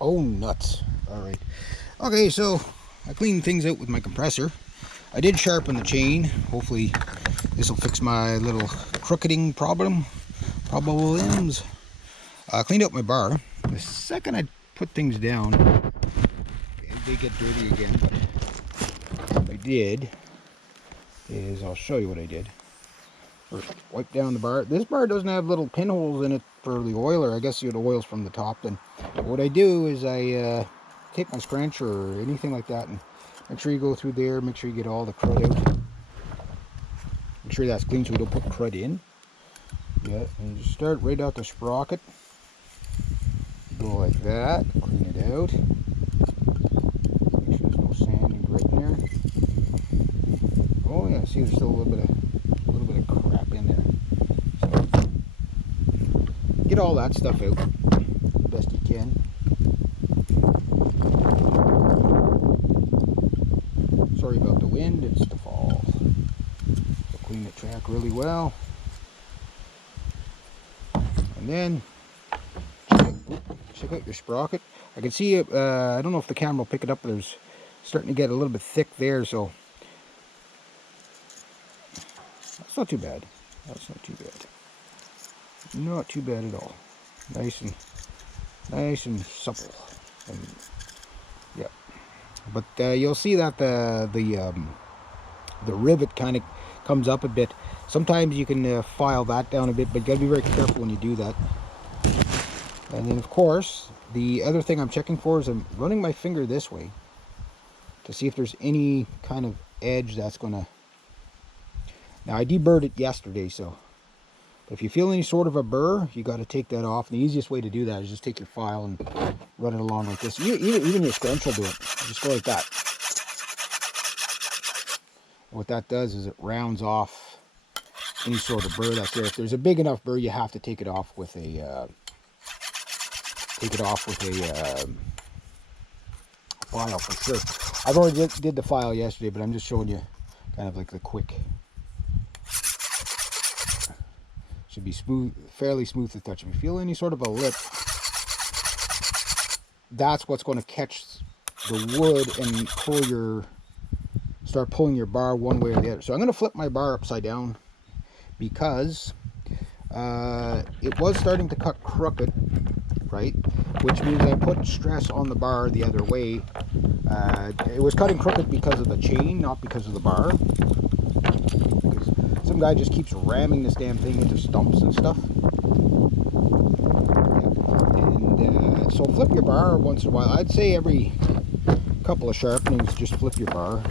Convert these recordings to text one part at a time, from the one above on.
Oh, nuts. All right. Okay, so I cleaned things out with my compressor. I did sharpen the chain. Hopefully this will fix my little crookeding problems. I cleaned out my bar. The second I put things down, they get dirty again. But what I did is, I'll show you what I did. First, wipe down the bar. This bar doesn't have little pinholes in it for the oiler. I guess the oil's from the top. Then what I do is I take my scruncher or anything like that and make sure you go through there. Make sure you get all the crud out. Make sure that's clean so we don't put crud in. Yeah, and you start right out the sprocket. Go like that. Clean it out. Make sure there's no sand and grit in there. Oh yeah, see, there's still a little bit of crap in there. So get all that stuff out the best you can. Sorry about the wind, it's the fall. So clean the track really well. And then check out your sprocket. I can see it, I don't know if the camera will pick it up, but there's starting to get a little bit thick there, so that's not too bad. That's not too bad. Not too bad at all. Nice and supple. And yeah, but you'll see that the rivet kind of comes up a bit. Sometimes you can file that down a bit, but you gotta be very careful when you do that. And then of course, the other thing I'm checking for is I'm running my finger this way to see if there's any kind of edge that's gonna. Now I deburred it yesterday, so. But if you feel any sort of a burr, you got to take that off. And the easiest way to do that is just take your file and run it along like this. Even your scrunch will do it. Just go like that. What that does is it rounds off any sort of burr that's there. If there's a big enough burr, you have to take it off with a file for sure. I've already did the file yesterday, but I'm just showing you kind of like the quick. Should be smooth, fairly smooth to touch. If you feel any sort of a lip, that's what's going to catch the wood and start pulling your bar one way or the other. So I'm going to flip my bar upside down because it was starting to cut crooked, right? Which means I put stress on the bar the other way. It was cutting crooked because of the chain, not because of the bar. Some guy just keeps ramming this damn thing into stumps and stuff. And so flip your bar once in a while. I'd say every couple of sharpenings, just flip your bar.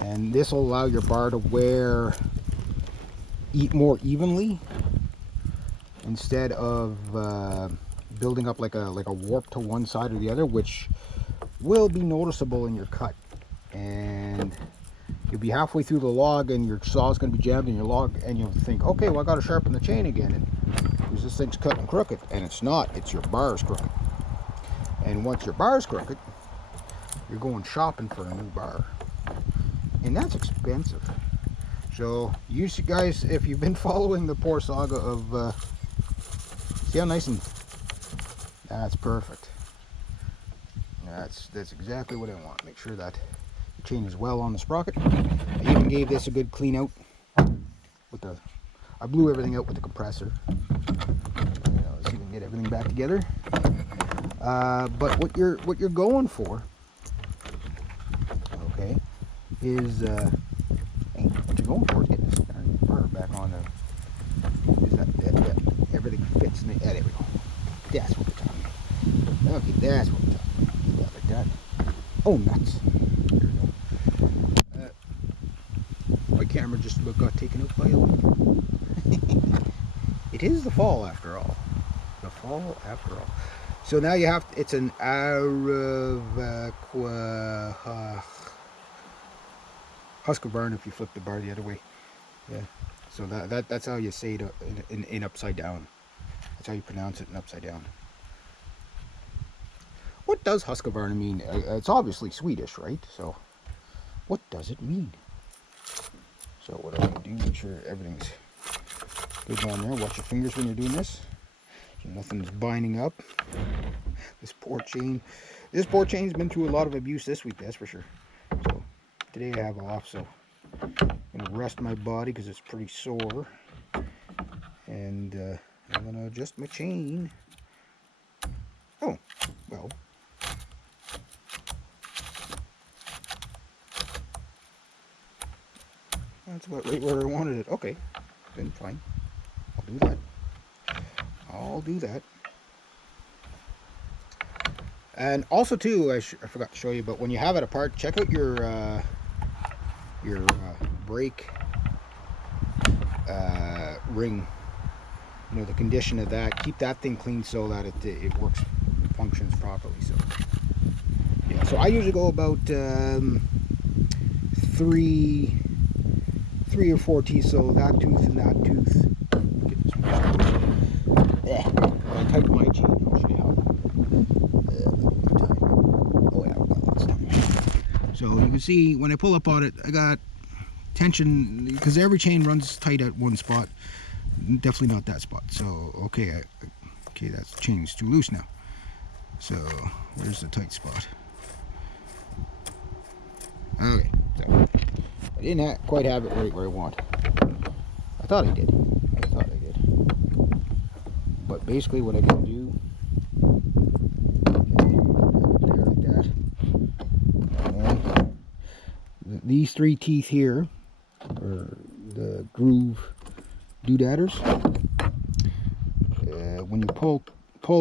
And this will allow your bar to wear more evenly instead of building up like a warp to one side or the other, which will be noticeable in your cut. And you'll be halfway through the log and your saw is going to be jammed in your log, and you'll think, okay, well I got to sharpen the chain again, and because this thing's cutting crooked, and it's not. It's your bar's crooked. And once your bar's crooked, you're going shopping for a new bar, and that's expensive. So you guys, if you've been following the poor saga of see how nice and that's perfect. That's exactly what I want. Make sure that chain is well on the sprocket. I even gave this a good clean out with I blew everything out with the compressor. Let's see if we can get everything back together. But what you're going for, okay, is what you're going for is getting this bar back on there. Is that everything fits in the there we go. That's what we're talking about. Okay, that's what we're talking about. Get that like that. Oh, nuts. My camera just about got taken out by a leaf. It is the fall after all. The fall after all. So now you have, it's an Husqvarna if you flip the bar the other way. Yeah. So that's how you say it in upside down. That's how you pronounce it in upside down. What does Husqvarna mean? It's obviously Swedish, right? So what does it mean? So what I'm going to do, make sure everything's good on there. Watch your fingers when you're doing this, so nothing's binding up. This poor chain. This poor chain's been through a lot of abuse this week, that's for sure. So today I have off, so I'm gonna rest my body because it's pretty sore, and I'm gonna adjust my chain. Oh, well. That's about right where I wanted it. Okay, then fine. I'll do that. I'll do that. And also too, I forgot to show you, but when you have it apart, check out your brake ring. You know, the condition of that. Keep that thing clean so that it works, functions properly. So yeah. So I usually go about 3 or 4 teeth. So that tooth and that tooth. Yeah. I tighten my chain. I'll show you how. Oh yeah, I've got lots of time. So you can see when I pull up on it, I got tension because every chain runs tight at one spot. Definitely not that spot. So okay, okay, that chain's too loose now. So where's the tight spot? Okay, so I didn't quite have it right where I want. I thought I did. But basically, what I can do, there like that. And these 3 teeth here, or the groove doodadders. When you pull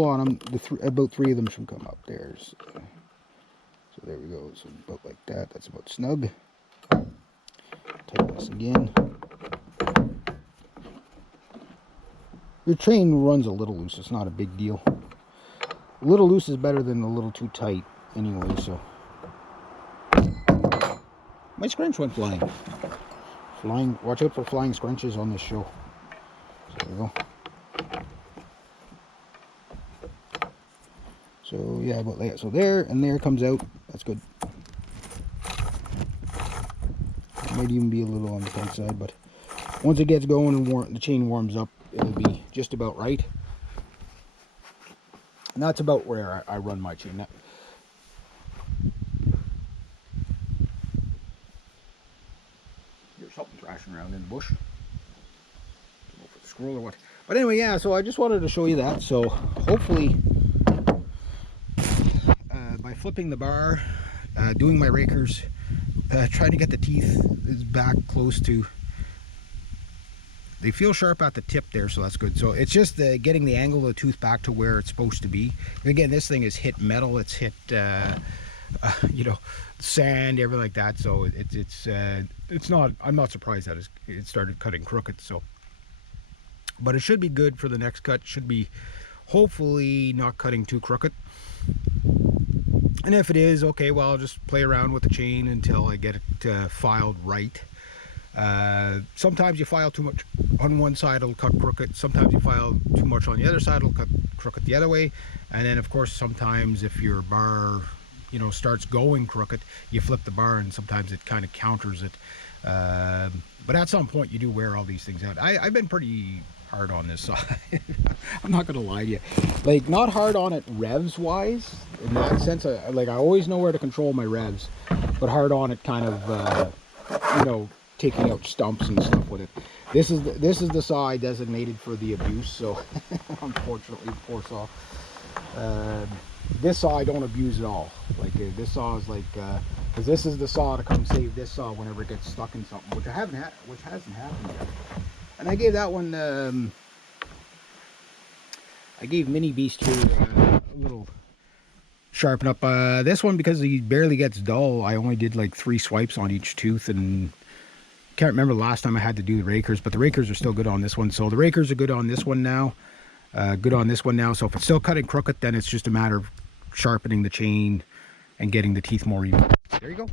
on them, about 3 of them should come up. So there we go. So about like that. That's about snug. Tighten this again. Your chain runs a little loose. It's not a big deal. A little loose is better than a little too tight anyway. So my scrunch went flying. Watch out for flying scrunches on this show. So there we go. So yeah, about that. So there and there comes out. That's good. It might even be a little on the tight side, but once it gets going and the chain warms up, it'll be just about right. And that's about where I run my chain. There's something thrashing around in the bush. Don't know if it's a squirrel or what. But anyway, yeah, so I just wanted to show you that. So hopefully, by flipping the bar, doing my rakers, trying to get the teeth back close to, they feel sharp at the tip there, so that's good. So it's just getting the angle of the tooth back to where it's supposed to be. And again, this thing is hit metal, it's hit you know, sand, everything like that. So it's not, I'm not surprised that it started cutting crooked. So, but it should be good for the next cut. Should be hopefully not cutting too crooked. And if it is, okay, well, I'll just play around with the chain until I get it filed right. Sometimes you file too much on one side, it'll cut crooked. Sometimes you file too much on the other side, it'll cut crooked the other way. And then of course, sometimes if your bar, you know, starts going crooked, you flip the bar and sometimes it kind of counters it. But at some point you do wear all these things out. I've been pretty hard on this side. I'm not gonna lie to you, like, not hard on it revs wise in that sense. Like, I always know where to control my revs, but hard on it kind of you know, taking out stumps and stuff with it. This is the saw I designated for the abuse. So unfortunately, poor saw. This saw I don't abuse at all. Like, this saw is like, because this is the saw to come save this saw whenever it gets stuck in something, which hasn't happened yet. And I gave that one, I gave Mini Beast here a little sharpen up. This one, because he barely gets dull, I only did like 3 swipes on each tooth, and can't remember the last time I had to do the rakers, but the rakers are still good on this one. So the rakers are good on this one now. So if it's still cutting crooked, then it's just a matter of sharpening the chain and getting the teeth more even. There you go.